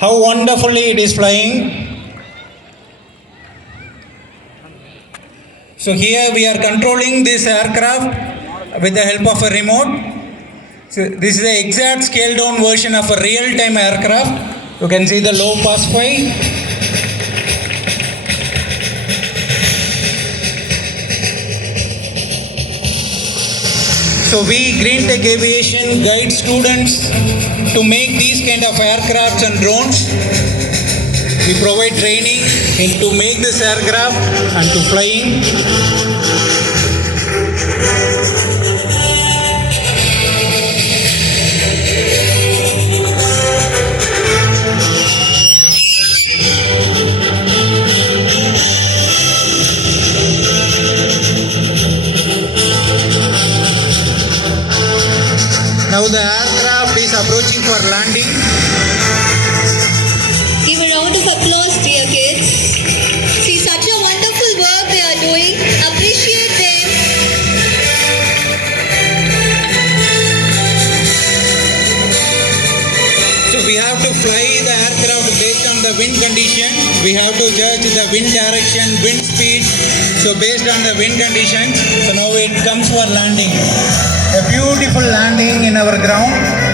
how wonderfully it is flying. So here we are controlling this aircraft with the help of a remote. So this is the exact scaled down version of a real-time aircraft. You can see the low pass flight. So we Green Tech Aviation guide students to make these kind of aircrafts and drones. We provide training to make this aircraft and to flying. Now the aircraft is approaching for landing. Give a round of applause, dear kids. See such a wonderful work they are doing. Appreciate them. So we have to fly the aircraft based on the wind condition. We have to judge the wind direction, wind speed. So based on the wind conditions, so now it comes for landing. A beautiful landing in our ground.